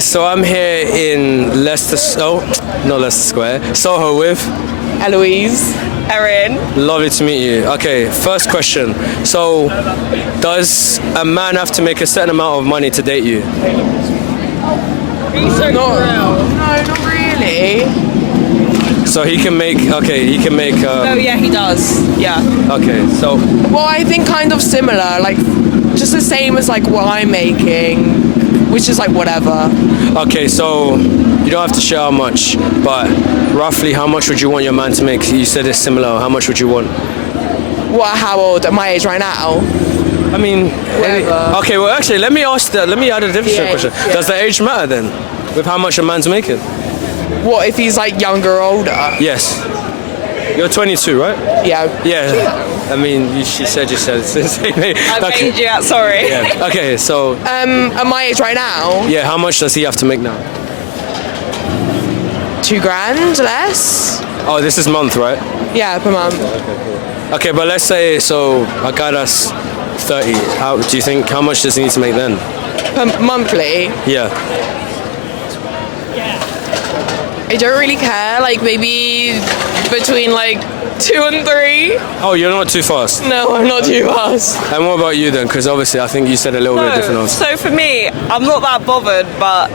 So I'm here in not Leicester Square, Soho with Eloise. Erin. Lovely to meet you. Okay, first question. So, does a man have to make a certain amount of money to date you? No, not really. So he can make. Oh yeah, he does. Yeah. Okay, so Well, I think kind of similar, like just the same as like what I'm making, which is like whatever. okay, so you don't have to share how much, but roughly how much would you want your man to make? You said it's similar. How much would you want? What? How old? At my age right now? I mean, okay. Well, actually, let me add a different Yeah, question. yeah. Does the age matter then, with how much a man's making? What if he's like younger or older? Yes. You're 22, right? Yeah. Yeah. I mean, she said it's the same age. I made you out, sorry. Yeah. Okay, so At my age right now, yeah, how much does he have to make now? $2,000 less. Oh, this is month, right? Yeah, per month. Okay, but let's say so a guy that's 30. How do you think? How much does he need to make then? Per monthly. Yeah. I don't really care. Like maybe between like 2 and 3. Oh, you're not too fast. No, I'm not too fast. And what about you then? Because obviously, I think you said a little bit different answer. So for me, I'm not that bothered, but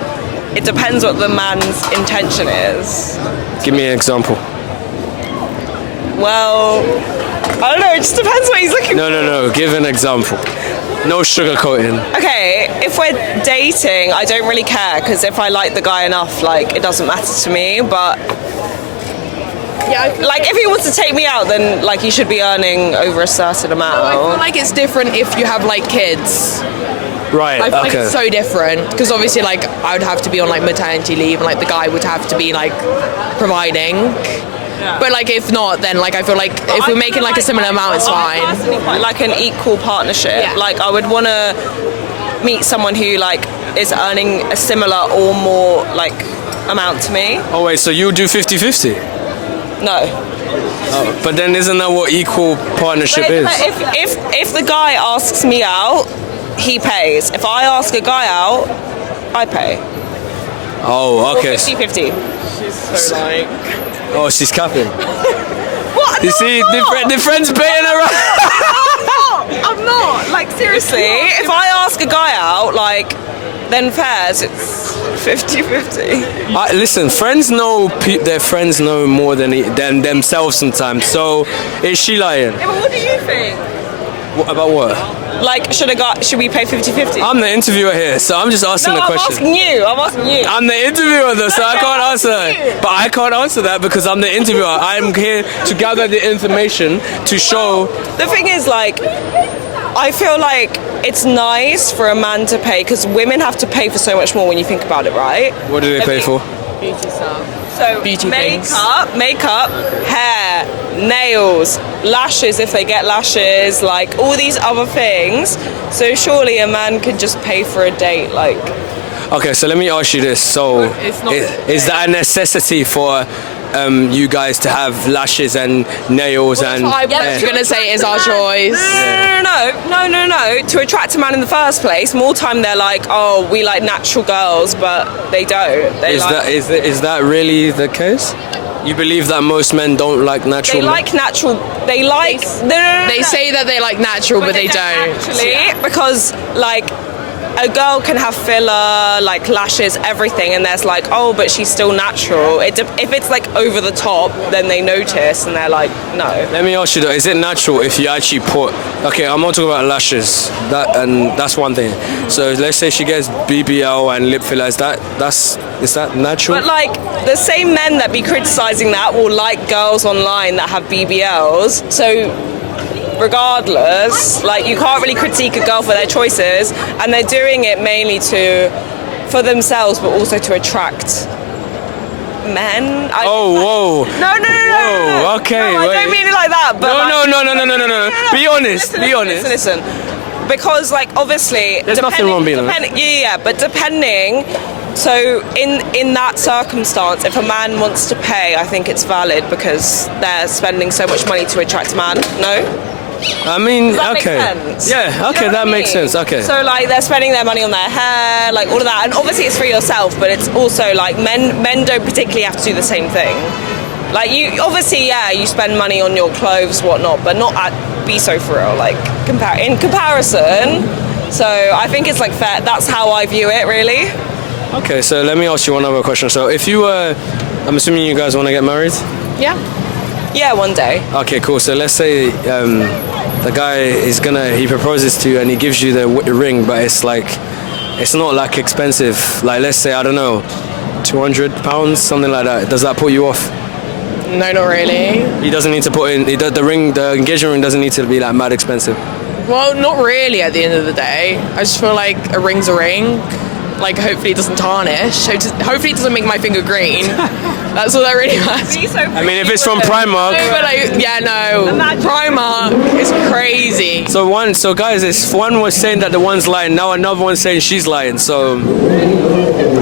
it depends what the man's intention is. Give me an example. Well, I don't know. It just depends what he's looking No. Give an example. No sugarcoating. Okay, if we're dating, I don't really care because if I like the guy enough, like it doesn't matter to me. But Yeah, like if he wants to take me out, then like he should be earning over a certain amount. I feel like it's different if you have like kids. Right. I feel like Okay. it's so different because obviously like I would have to be on like maternity leave and like the guy would have to be like providing. But like if not, then like I feel like if we're making like a similar amount, it's I fine. personally quite like an equal partnership. Yeah. Like I would want to meet someone who like is earning a similar or more like amount to me. Oh wait, so you do 50-50? No. But then isn't that what equal partnership is? If the guy asks me out, he pays. If I ask a guy out, I pay. Oh, okay. 50-50. So like Oh, she's capping. What? You No, see, I'm not. the friends baiting her out. I'm not. Like seriously, if I ask a guy out, like then fairs, it's 50-50. Listen, friends know their friends know more than themselves sometimes. So, is she lying? Yeah, but what do you think? About what? Like, should we pay 50-50? I'm the interviewer here, so I'm just asking No, the I'm question. asking you. I'm asking you. I'm the interviewer though, so I can't answer that. But I can't answer that because I'm the interviewer. I'm here to gather the information to show. The thing is, like, I feel like it's nice for a man to pay because women have to pay for so much more when you think about it, right? What do they pay for? beauty stuff. So Beauty things. makeup, hair, nails, lashes if they get lashes, like all these other things. So surely a man could just pay for a date, like. Okay, so let me ask you this. So, It's not- is that a necessity for you guys to have lashes and nails and? I was gonna say is our choice. No. To attract a man in the first place, more time they're like, oh, we like natural girls, but they don't. They Is that really the case? You believe that most men don't like natural? They like natural. They like. No. They say that they like natural, but they don't. Actually, because like a girl can have filler, like lashes, everything, and there's like, oh, but she's still natural. If it's like over the top, then they notice and they're like, no. Let me ask you though: is it natural if you actually put? Okay, I'm not talking about lashes. That's one thing. So let's say she gets BBL and lip filler. Is that natural? But like the same men that be criticizing that will like girls online that have BBLs. So regardless, like you can't really critique a girl for their choices, and they're doing it mainly for themselves, but also to attract men. Whoa. No. Whoa, okay, No, I wait. don't mean it like that. But No. Be honest. Listen. Because like obviously, There's nothing wrong being honest. Yeah, but depending. So in that circumstance, if a man wants to pay, I think it's valid because they're spending so much money to attract a man. No. I mean, Does that okay. make sense? Yeah, Do you okay, know that what I makes mean? sense. Okay. So like they're spending their money on their hair, like all of that, and obviously it's for yourself, but it's also like men don't particularly have to do the same thing. Like you obviously, yeah, you spend money on your clothes, whatnot, but not at be so for real. Like in comparison. So I think it's like fair. That's how I view it, really. Okay, so let me ask you one other question. So if you were, I'm assuming you guys want to get married? Yeah. Yeah, one day. Okay, cool. So let's say the guy he proposes to you and he gives you the ring, but it's not like expensive. Like let's say, I don't know, £200, something like that. Does that put you off? No, not really. He doesn't need to put in, the engagement ring doesn't need to be like mad expensive. Well, not really at the end of the day. I just feel like a ring's a ring. Like, hopefully it doesn't tarnish. Hopefully it doesn't make my finger green. That's all that really matters. I mean, if it's from Primark. No, but like, yeah, no. Primark is crazy. So guys, one was saying that the one's lying, now another one's saying she's lying, so.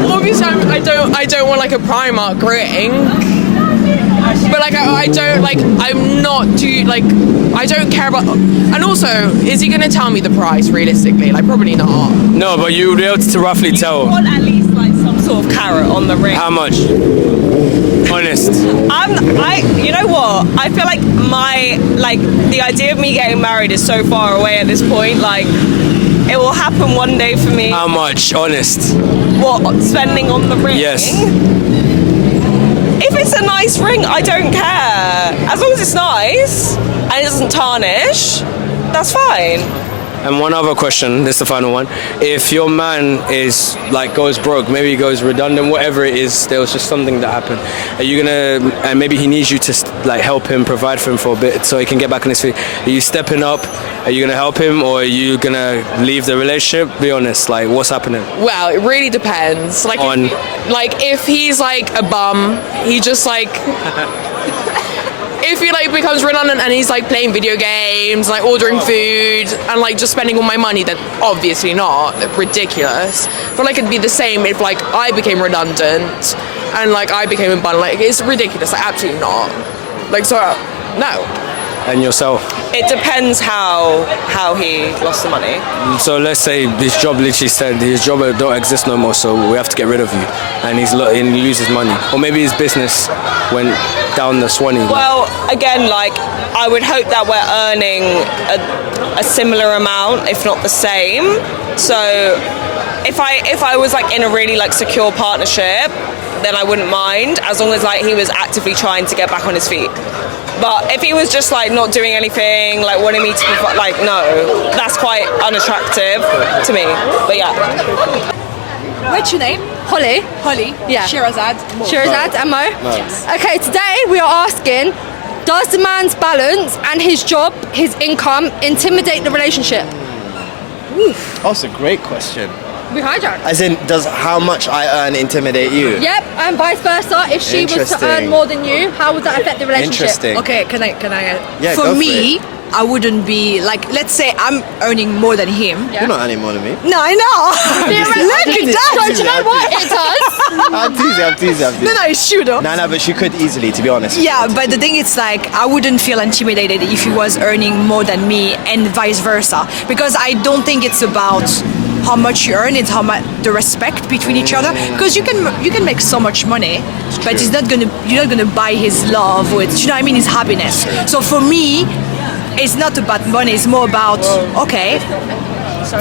Obviously, I don't want like a Primark ring. But like I don't like I'm not too like I don't care about. And also, is he going to tell me the price realistically? Like probably not. No, but you'll be able to roughly tell. You want at least like some sort of carrot on the ring. How much? Honest. You know what? I feel like the idea of me getting married is so far away at this point. Like, it will happen one day for me. How much? Honest. What, spending on the ring? Yes. If it's a nice ring, I don't care. As long as it's nice and it doesn't tarnish, that's fine. And one other question, this is the final one. If your man is goes broke, maybe he goes redundant, whatever it is, there was just something that happened. Are you gonna, and maybe he needs you to help him, provide for him for a bit so he can get back on his feet. Are you stepping up? Are you gonna help him, or are you gonna leave the relationship? Be honest, what's happening? Well, it really depends. If he's a bum, he just if he becomes redundant and he's playing video games, ordering food and just spending all my money, then obviously not. Ridiculous. But it'd be the same if I became redundant and I became a bum. It's ridiculous. Absolutely not. No. And yourself? It depends how he lost the money. So let's say this job literally said his job don't exist no more, so we have to get rid of you, and he loses money, or maybe his business went down the Swanee. Well, again, I would hope that we're earning a similar amount, if not the same. So if I was in a really secure partnership, then I wouldn't mind, as long as he was actively trying to get back on his feet. But if he was just not doing anything, wanting me to provide, no, that's quite unattractive to me. But yeah. What's your name? Holly. Holly. Yeah. Shirazad. Shirazad and Mo. Nice. Okay, today we are asking, does the man's balance and his job, his income, intimidate the relationship? That's a great question. We hijacked. As in, does how much I earn intimidate you? Yep, and vice versa. If she was to Interesting. earn more than you, how would that affect the relationship? Interesting. Okay, can I? Yeah, for go for me, it. I wouldn't be let's say I'm earning more than him. Yeah. You're not earning more than me. No, I know. Look at that. Don't you know what? It does. I'm teasing. No, it's true though. No, but she could easily, to be honest. Yeah, but the thing is I wouldn't feel intimidated if he was earning more than me and vice versa, because I don't think it's about how much you earn, it's how much the respect between each other, because you can make so much money, but you're not gonna buy his love, or you know what I mean, his happiness. So for me, it's not about money, it's more about okay.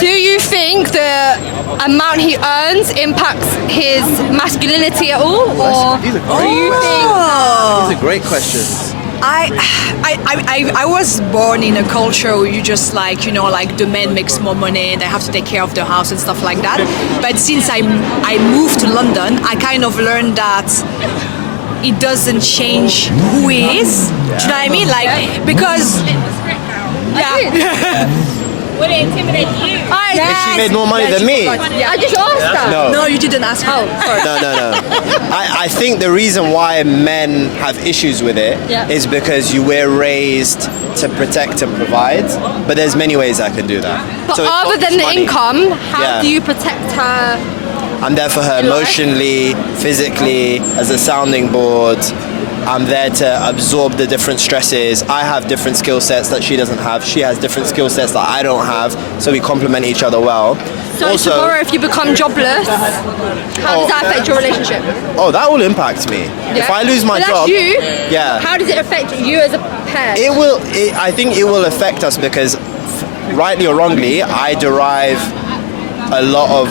Do you think the amount he earns impacts his masculinity at all? Or These are do great you think Oh. These are great questions. I was born in a culture where you just the man makes more money, they have to take care of the house and stuff like that. But since I moved to London, I kind of learned that it doesn't change who he is. Do you know what I mean? Because Would it intimidate you? If she made more money than me. I just asked her. No. No, you didn't ask her. No. I think the reason why men have issues with it is because you were raised to protect and provide, but there's many ways I can do that. But So it's other not than just the money. income, how Yeah. do you protect her? I'm there for her In life? emotionally, physically, as a sounding board. I'm there to absorb the different stresses. I have different skill sets that she doesn't have. She has different skill sets that I don't have. So we complement each other well. So Also, tomorrow, if you become jobless, how does that affect your relationship? oh, that will impact me. If I lose my But job, that's you. yeah, How does it affect you as a pair? it will. I think it will affect us because, rightly or wrongly, I derive a lot of.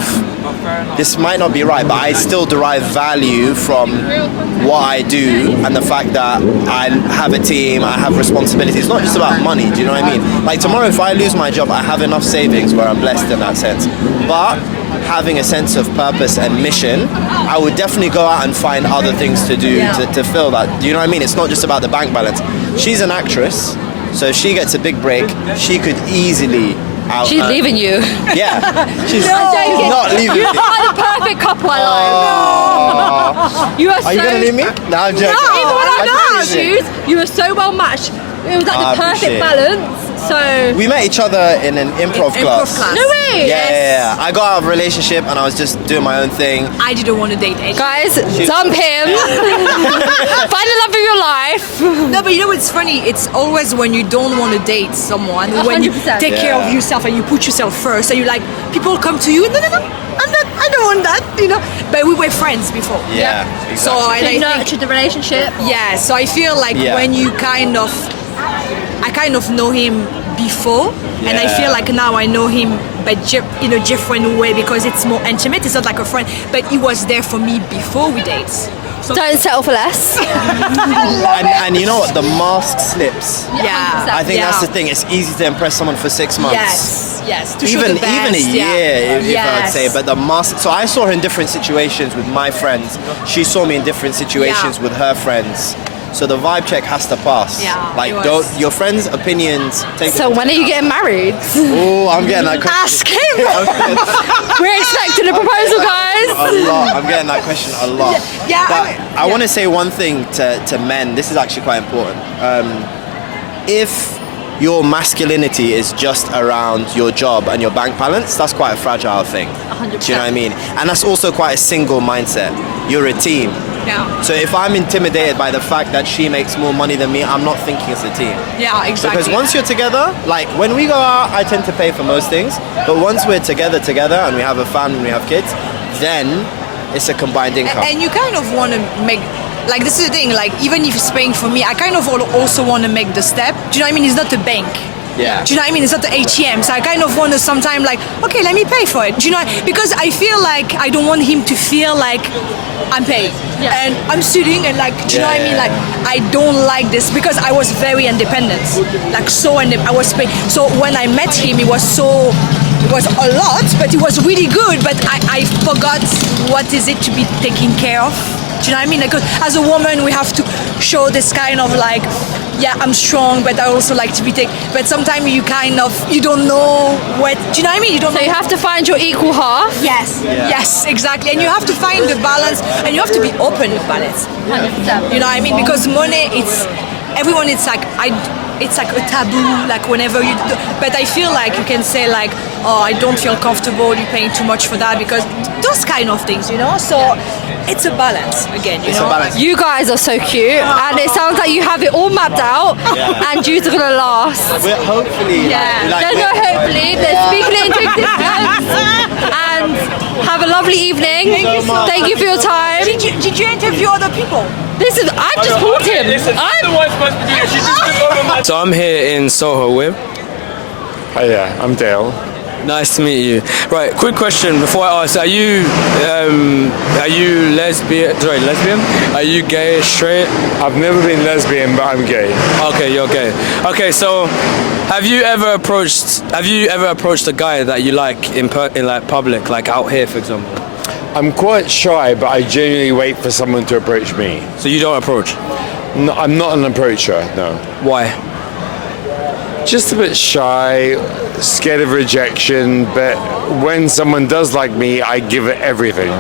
This might not be right, but I still derive value from what I do and the fact that I have a team, I have responsibilities. It's not just about money, do you know what I mean? Like tomorrow, if I lose my job, I have enough savings where I'm blessed in that sense. But having a sense of purpose and mission, I would definitely go out and find other things to do to fill that. Do you know what I mean? It's not just about the bank balance. She's an actress, so if she gets a big break, she could easily She's leaving you. Yeah, she's I'm joking. not leaving You me. are the perfect couple I like. You are Are you gonna leave me? No, I'm joking. Even when I I'm got joking. shoes, you were so well matched. It was like I the perfect appreciate it. balance. So We met each other in an improv class. no way. Yeah. I got out of a relationship and I was just doing my own thing. I didn't want to date anyone. Guys, dump him. Find the love of your life. No, but you know what's funny? It's always when you don't want to date someone, when you 100%. take care of yourself and you put yourself first, and you like people come to you. No, I don't want that, you know. But we were friends before. Yeah. So Exactly. and I You think, nurtured the relationship. yeah. So I feel like Yeah. when you I kind of know him before, and I feel like now I know him, but in a different way because it's more intimate. It's not like a friend, but he was there for me before we date. So Don't settle for less. and you know what? The mask slips. yeah, I think that's yeah. the thing. It's easy to impress someone for 6 months. Yes. To show Even the best, even a yeah. year, if I would Yes. say. But the mask. So I saw her in different situations with my friends. She saw me in different situations Yeah. with her friends. So the vibe check has to pass. Yeah, Like it was. don't your friends' opinions take. So when are you getting married? Oh, I'm getting that question. Ask him. We're expecting a proposal, guys. A lot. I'm getting that question a lot. Yeah, But I want to say one thing to men. This is actually quite important. If your masculinity is just around your job and your bank balance, that's quite a fragile thing. 100%. Do you know what I mean? And that's also quite a single mindset. You're a team. Yeah. So if I'm intimidated by the fact that she makes more money than me, I'm not thinking as a team. Yeah, exactly. Because once you're together, like when we go out, I tend to pay for most things. But once we're together and we have a family and we have kids, then it's a combined income. And you kind of want to make, like, this is the thing, like, even if it's paying for me, I kind of also want to make the step. Do you know what I mean? It's not a bank. Yeah. Do you know what I mean? It's not the ATM. So I kind of want to sometimes like, okay, let me pay for it. Do you know? Because I feel like I don't want him to feel like I'm paid. Yeah. And I'm studying and like, do you know what I mean? Like, I don't like this because I was very independent. Like, I was paid. So when I met him, it was a lot, but it was really good. But I forgot what is it to be taken care of. Do you know what I mean? Like, as a woman, we have to show this kind of like, yeah, I'm strong, but I also like to be taken. But sometimes you don't know what. Do you know what I mean? You don't. So you have to find your equal half. Yes. Yeah. Yes, exactly. And you have to find the balance, and you have to be open with balance. 100%. You know what I mean? Because money, it's like a taboo. Like whenever you, but I feel like you can say like, oh, I don't feel comfortable. You're paying too much for that because those kind of things, you know. So it's a balance again. You It's know. a balance. You guys are so cute, and it sounds like you have it all mapped out, Yeah. and you're gonna last. We're hopefully. Hopefully, they're speaking it into existence. And have a lovely evening. Thank you for your time. Did you interview other people? I've just called him. So I'm here in Soho with. Hi there, I'm Dale. Nice to meet you. Right, quick question before I ask: Are you lesbian? Sorry, lesbian? Are you gay, straight? I've never been lesbian, but I'm gay. Okay, you're gay. Okay, so have you ever approached a guy that you like in like public, like out here, for example? I'm quite shy, but I genuinely wait for someone to approach me. So you don't approach? No, I'm not an approacher, no. Why? Just a bit shy, scared of rejection, but when someone does like me, I give it everything.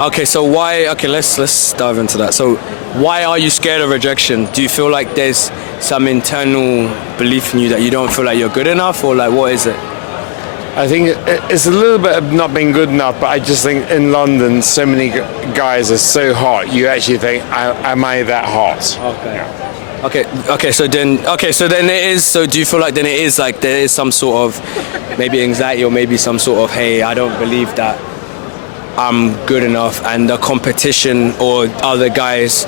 Okay, so why? Okay, let's dive into that. So, why are you scared of rejection? Do you feel like there's some internal belief in you that you don't feel like you're good enough, or like what is it? I think it's a little bit of not being good enough, but I just think in London, so many guys are so hot. You actually think, am I that hot? Okay. Okay. So then it is. So do you feel like then it is like there is some sort of maybe anxiety or maybe some sort of, hey, I don't believe that I'm good enough, and the competition or other guys,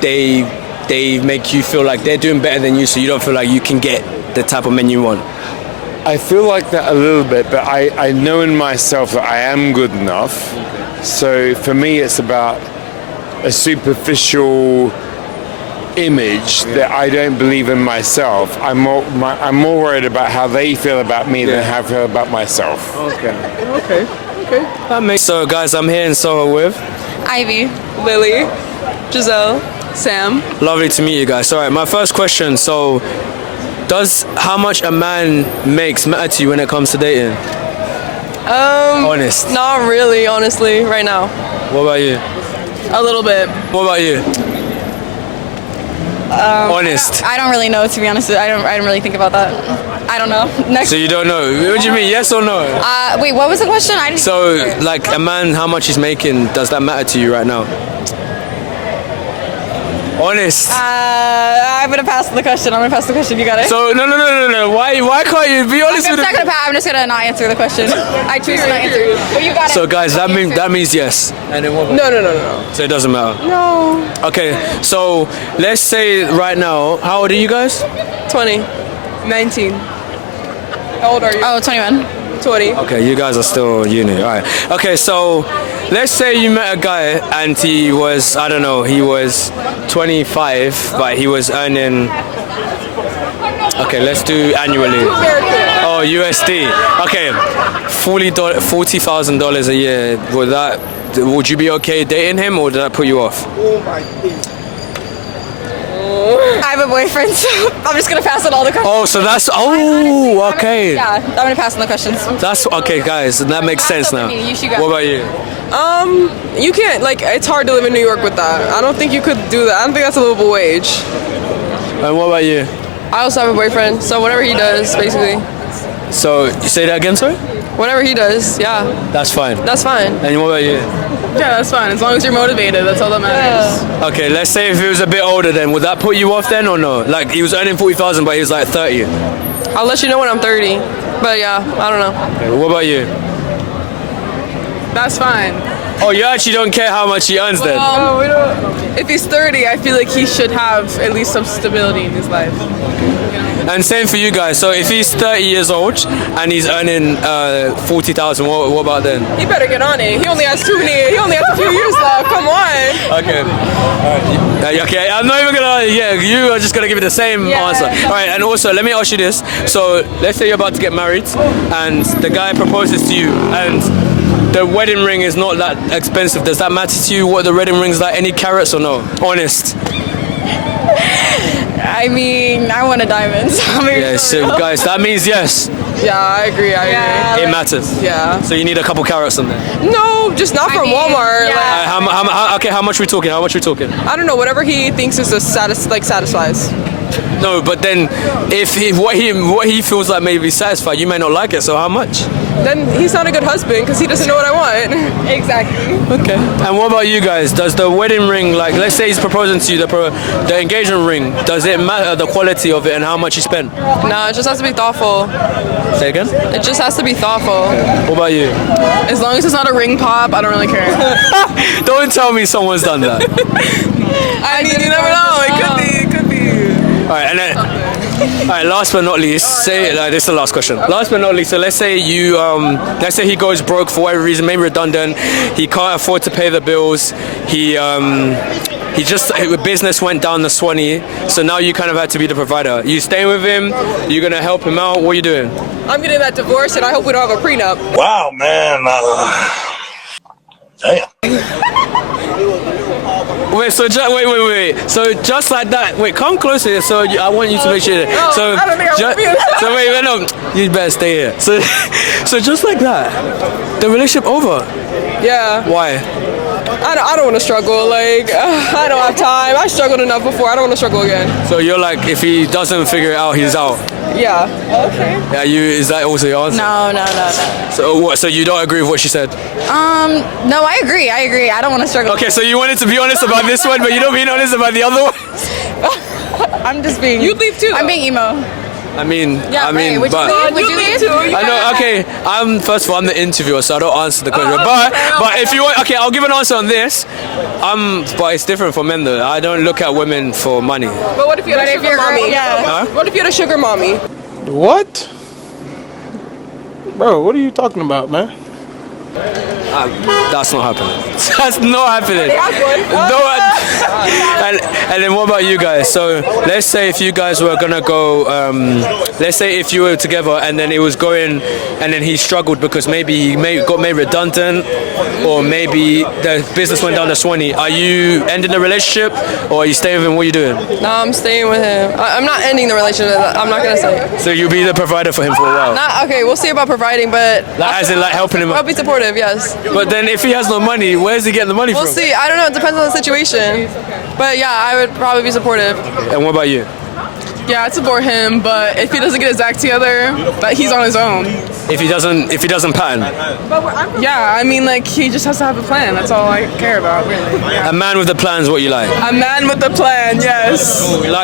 they make you feel like they're doing better than you, so you don't feel like you can get the type of men you want. I feel like that a little bit, but I know in myself that I am good enough. So for me, it's about a superficial image that I don't believe in myself. I'm more worried about how they feel about me than how I feel about myself. Okay. That makes. So guys, I'm here in Soho with Ivy, Lily, Giselle, Sam. Lovely to meet you guys. All right, my first question. So, does how much a man makes matter to you when it comes to dating? Honest. Not really, honestly, right now. What about you? A little bit. What about you? Honest. I don't really know, to be honest. I don't really think about that. I don't know. Next. So you don't know? What do you mean? Yes or no? Wait, what was the question? I didn't. So, like a man, how much he's making, does that matter to you right now? Honest. I'm gonna pass the question. You got it. So no. Why can't you be honest with me? I'm just gonna not answer the question. I choose to not answer. But you got it. So guys, that means yes. And then what? No. So it doesn't matter. No. Okay. So let's say right now, how old are you guys? 20. 19. How old are you? Oh, 21. 20. Okay, you guys are still uni. All right. Okay, so let's say you met a guy and he was, I don't know, he was 25, but he was earning. Okay, let's do annually. Oh, USD. Okay, $40,000 a year. Would you be okay dating him, or did that put you off? I have a boyfriend, so I'm just gonna pass on all the questions. Oh, so that's okay. Yeah, I'm gonna pass on the questions. That's okay, guys. That makes sense now. What about you? You can't, like, it's hard to live in New York with that. I don't think you could do that. I don't think that's a livable wage. And what about you? I also have a boyfriend, so whatever he does, basically. So you say that again, sorry? Whatever he does, yeah. That's fine. That's fine. And what about you? Yeah, that's fine. As long as you're motivated, that's all that matters. Yeah. Okay, let's say if he was a bit older then, would that put you off then or no? Like he was earning 40,000 but he was like 30. I'll let you know when I'm 30. But yeah, I don't know. Okay, what about you? That's fine. Oh, you actually don't care how much he earns then? No, we don't. If he's 30, I feel like he should have at least some stability in his life. And same for you guys. So if he's 30 years old and he's earning 40,000, what about then? He better get on it. He only has a few years left. Come on. Okay. All right. Okay. I'm not even gonna. Yeah, you are just gonna give it the same answer. All right. And also, let me ask you this. So let's say you're about to get married, and the guy proposes to you, and the wedding ring is not that expensive. Does that matter to you? What the wedding ring's like? Any carats or no? Honest. I mean, I want a diamond. Yeah, so guys, that means yes. Yeah, I agree. It matters. Yeah. So you need a couple carats on there. No, just not from Walmart. Yeah. Like, how much we talking? I don't know. Whatever he thinks is satisfies. No, but then if what he feels like may be satisfied, you may not like it. So how much? Then he's not a good husband because he doesn't know what I want. Exactly. Okay. And what about you guys? Does the wedding ring, like, let's say he's proposing to you, the engagement ring, does it matter the quality of it and how much you spent? No, it just has to be thoughtful. Say again? It just has to be thoughtful. What about you? As long as it's not a ring pop, I don't really care. Don't tell me someone's done that. I mean, you never know. It could be. All right, and then, all right. Last but not least, this is the last question. Last but not least, so let's say let's say he goes broke for whatever reason, maybe redundant. He can't afford to pay the bills. His business went down the Swanee, so now you kind of had to be the provider. You staying with him? You're gonna help him out? What are you doing? I'm getting that divorce, and I hope we don't have a prenup. Wow, man. Damn. Wait, so wait. So just like that. Wait, come closer here. So I want you to make sure. So I don't think I want to be in that. So wait, no. You better stay here. So just like that, the relationship over. Yeah. Why? I don't want to struggle. Like, I don't have time. I struggled enough before. I don't want to struggle again. So you're like, if he doesn't figure it out, he's out. Yeah. Okay. Yeah, is that also your answer? No. So what? So you don't agree with what she said? No, I agree. I don't want to struggle. Okay, so you wanted to be honest about this one, but you're not being honest about the other one. I'm just being. You leave too. I'm being emo. I mean, Right. Would but you leave? Would you leave? too. I know. Okay, first of all, I'm the interviewer, so I don't answer the question. But if you want, okay, I'll give an answer on this. But it's different for men though. I don't look at women for money. But what if you're a sugar mommy? Yeah. What if you're a sugar mommy? What? Bro, what are you talking about, man? That's not happening. That's not happening. No, and then what about you guys? So let's say if you guys were gonna go, let's say if you were together and then it was going, and then he struggled because maybe he got made redundant, or maybe the business went down the Swanee. Are you ending the relationship, or are you staying with him? What are you doing? No, I'm staying with him. I'm not ending the relationship. I'm not gonna say. So you'll be the provider for him for a while. Okay, we'll see about providing, but As in like helping him. I'll be supportive. Yes. But then if he has no money, where's he getting the money We'll from? see. I don't know. It depends on the situation. But yeah, I would probably be supportive. And what about you? Yeah, I'd support him, but if he doesn't get his act together, that he's on his own. If he doesn't pattern. Yeah, I mean, like, he just has to have a plan. That's all I care about, really. A man with a plan is what you like. A man with a plan, yes. We like